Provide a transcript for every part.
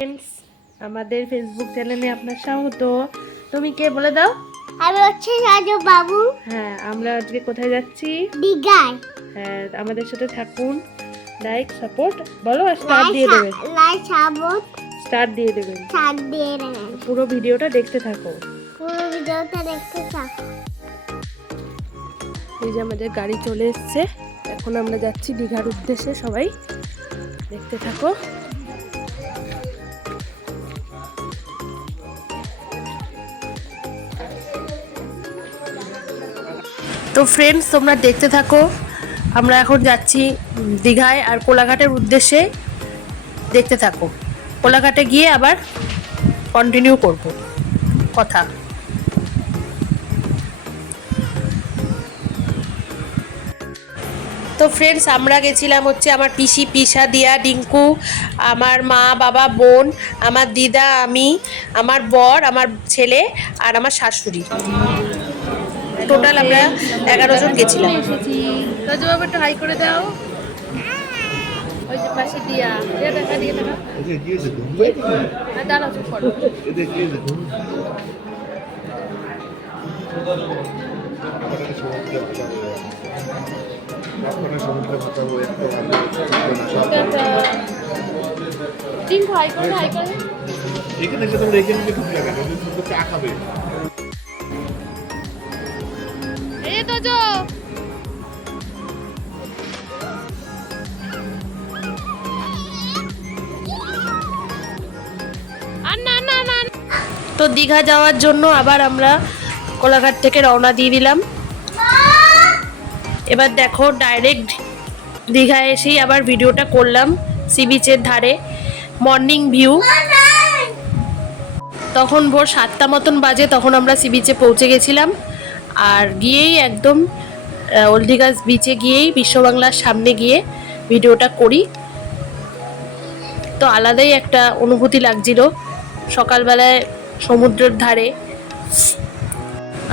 Friends, আমাদের Facebook চ্যানেলে আপনার স্বাগত। তুমি কে বলে দাও? আমি হচ্ছে রাজু বাবু। হ্যাঁ, আমরা আজকে কোথায় যাচ্ছি? দীঘায়। হ্যাঁ, আমাদের সাথে থাকুন। লাইক সাপোর্ট বলো, আর স্টার দিয়ে দেবেন। লাইক সাপোর্ট স্টার দিয়ে দেবেন। স্টার দিয়ে দেবেন। পুরো ভিডিওটা দেখতে থাকো। পুরো ভিডিওটা দেখতে থাকো। এই যে আমাদের গাড়ি চলে এসেছে, এখন আমরা যাচ্ছি দীঘার উদ্দেশ্যে। সবাই দেখতে থাকো। তো ফ্রেন্ডস, তোমরা দেখতে থাকো। আমরা এখন যাচ্ছি দীঘায় আর কোলাঘাটের উদ্দেশ্যে। দেখতে থাকো। কোলাঘাটে গিয়ে আবার কন্টিনিউ করব কথা। তো ফ্রেন্ডস, আমরা গেছিলাম হচ্ছে আমার পিসি, পিসা, দিয়া, ডিঙ্কু, আমার মা, বাবা, বোন, আমার দিদা, আমি, আমার বর, আমার ছেলে আর আমার শাশুড়ি। টোটাল আমরা 11 জন গেছিলাম। রাজু বাবা একটু হাই করে দাও। ওই যে পাশে দিয়া দেখা দিয়ে দেখা। আর দাঁড়াও, চুপ করো। ডিঙ্কু হাই করে, হাই করে। এখানে এসে তোমরা এখানে ঢুকে যাবে, চা খাবে। এই তো যো তো দীঘা যাওয়ার জন্য আবার আমরা কোলাঘাট থেকে রওনা দিয়ে দিলাম। এবার দেখো, ডাইরেক্ট দীঘায় এসেই আবার ভিডিওটা করলাম সি বিচের ধারে, মর্নিং ভিউ। তখন ভোর 7টা মতন বাজে, তখন আমরা সি বিচে পৌঁছে গেছিলাম। আর গিয়েই একদম ওল্ড দীঘা বিচে গিয়েই বিশ্ববাংলার সামনে গিয়ে ভিডিওটা করি। তো আলাদাই একটা অনুভূতি লাগছিল সকালবেলায় সমুদ্রের ধারে।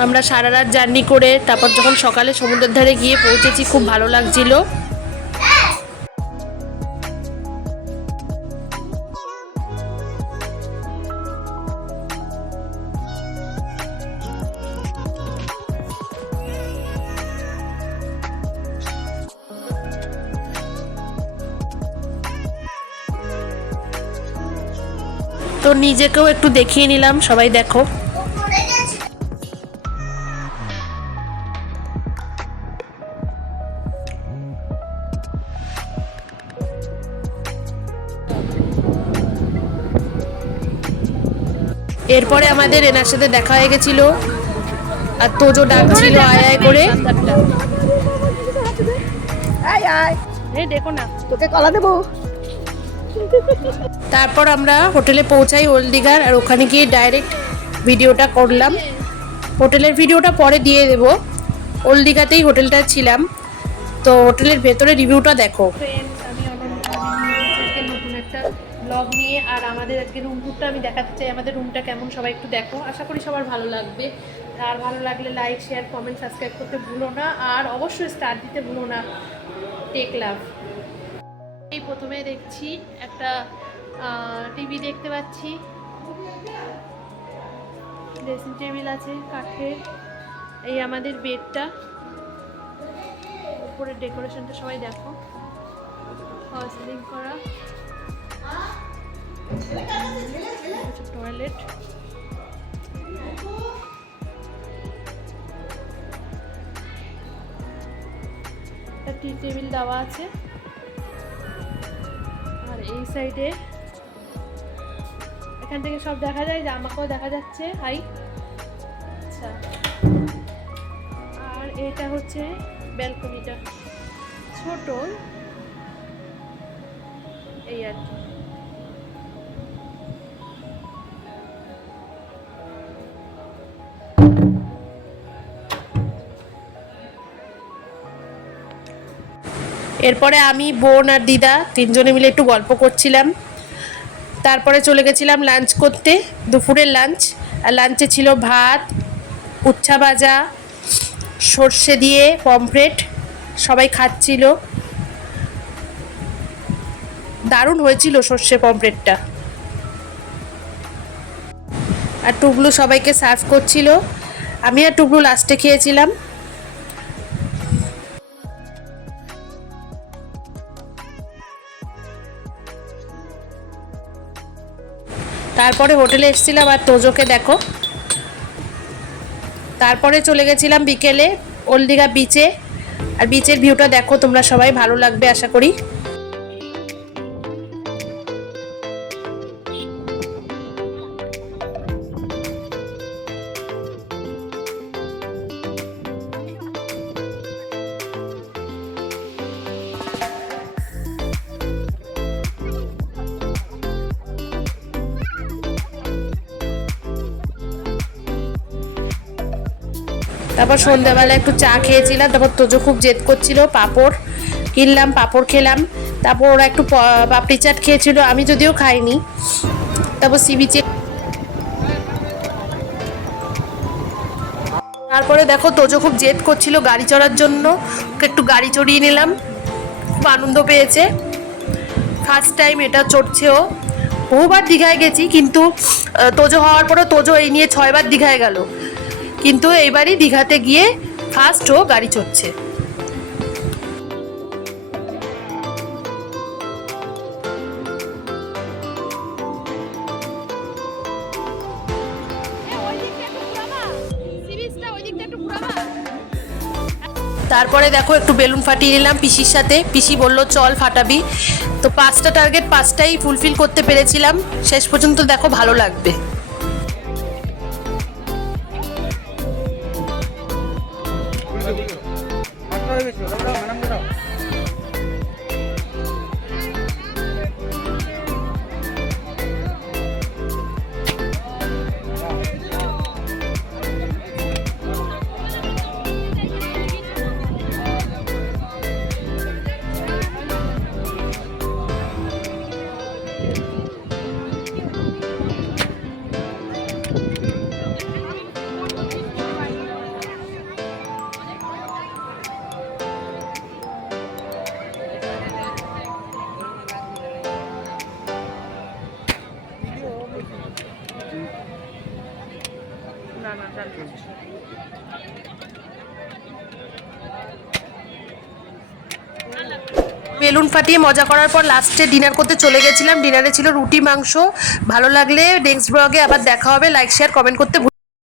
আমরা সারা রাত জার্নি করে তারপর যখন সকালে সমুদ্রের ধারে গিয়ে পৌঁছেছি, খুব ভালো লাগছিল। তো নিজেকেও একটু দেখিয়ে নিলাম, সবাই দেখো। এরপরে আমাদের এনার সাথে দেখা হয়ে গেছিল, আর তোজো ডাকছিল আয় আয় করে। এই দেখো না, তোকে কলা দেবো। তারপর আমরা হোটেলে পৌঁছাই ওল্ড দীঘার, আর ওখানে গিয়ে ডাইরেক্ট ভিডিওটা করলাম। হোটেলের ভিডিওটা পরে দিয়ে দেবো। ওল্ড দীঘাতেই হোটেলটা ছিলাম, তো হোটেলের ভেতরে রিভিউটা দেখো। নতুন একটা ব্লগ নিয়ে, আর আমাদের আজকে রুম টুরটা আমি দেখাতে চাই। আমাদের রুমটা কেমন সবাই একটু দেখো, আশা করি সবার ভালো লাগবে। আর ভালো লাগলে লাইক, শেয়ার, কমেন্ট, সাবস্ক্রাইব করতে ভুলো না, আর অবশ্যই স্টার দিতে ভুলো না। টেক লাভ। এই প্রথমে দেখছি একটা টিভি দেখতে পাচ্ছি, ড্রেসিং টেবিল আছে কাঠের। এই আমাদের বেডটা, উপরের ডেকোরেশনটা সবাই দেখো, সিলিং করা। টয়লেট, একটা টি টেবিল দেওয়া আছে। আর এই সাইডে এখান থেকে সব দেখা যায়, যে আমাকেও দেখা যাচ্ছে। হাই, আচ্ছা। আর এটা হচ্ছে ব্যালকনিটা, ছোট এই আর কি। এরপরে আমি, বোন আর দিদা তিনজনে মিলে একটু গল্প করছিলাম। তারপরে চলে গেছিলাম লাঞ্চ করতে, দুপুরের লাঞ্চ। আর লাঞ্চে ছিল ভাত, উচ্ছা ভাজা, সর্ষে দিয়ে পমফ্রেট, সবাই খাচ্ছিল। দারুণ হয়েছিল সর্ষে পমফ্রেটটা। আর টুকলু সবাইকে সার্ভ করছিল, আমি আর টুকলু লাস্টে খেয়েছিলাম। তারপরে হোটেলে এসেছিলাম, আর তোজোকে দেখো। তারপরে চলে গেছিলাম বিকেলে ওল্ড দীঘা বিচে। আর বিচের ভিউটা দেখো তোমরা সবাই, ভালো লাগবে আশা করি। তারপর সন্ধ্যাবেলা একটু চা খেয়েছিলাম। তারপর তোজো খুব জেদ করছিল, পাঁপড় কিনলাম, পাঁপড় খেলাম। তারপর ওরা একটু পাপড়ি চাট খেয়েছিল, আমি যদিও খাইনি। তারপর সি বিচে তারপরে দেখো তোজো খুব জেদ করছিল গাড়ি চড়ার জন্য, ওকে একটু গাড়ি চড়িয়ে নিলাম, খুব আনন্দ পেয়েছে। ফার্স্ট টাইম এটা চড়ছে ও। বহুবার দীঘায় গেছি, কিন্তু তোজো হওয়ার পরে তোজো এই নিয়ে 6 বার দীঘায় গেল, কিন্তু এইবারই দীঘাতে গিয়ে ফার্স্ট ও গাড়ি চড়ছে। তারপরে দেখো একটু বেলুন ফাটিয়ে নিলাম পিসির সাথে, পিসি বললো চল ফাটাবি। তো 5টা টার্গেট 5টাই ফুলফিল করতে পেরেছিলাম। শেষ পর্যন্ত দেখো ভালো লাগবে। বেলুন ফাটিয়ে মজা করার পর লাস্টে ডিনার করতে চলে গেছিলাম। ডিনারে ছিল রুটি মাংস। ভালো লাগলে নেক্সট ব্লগে আবার দেখা হবে। লাইক শেয়ার কমেন্ট করতে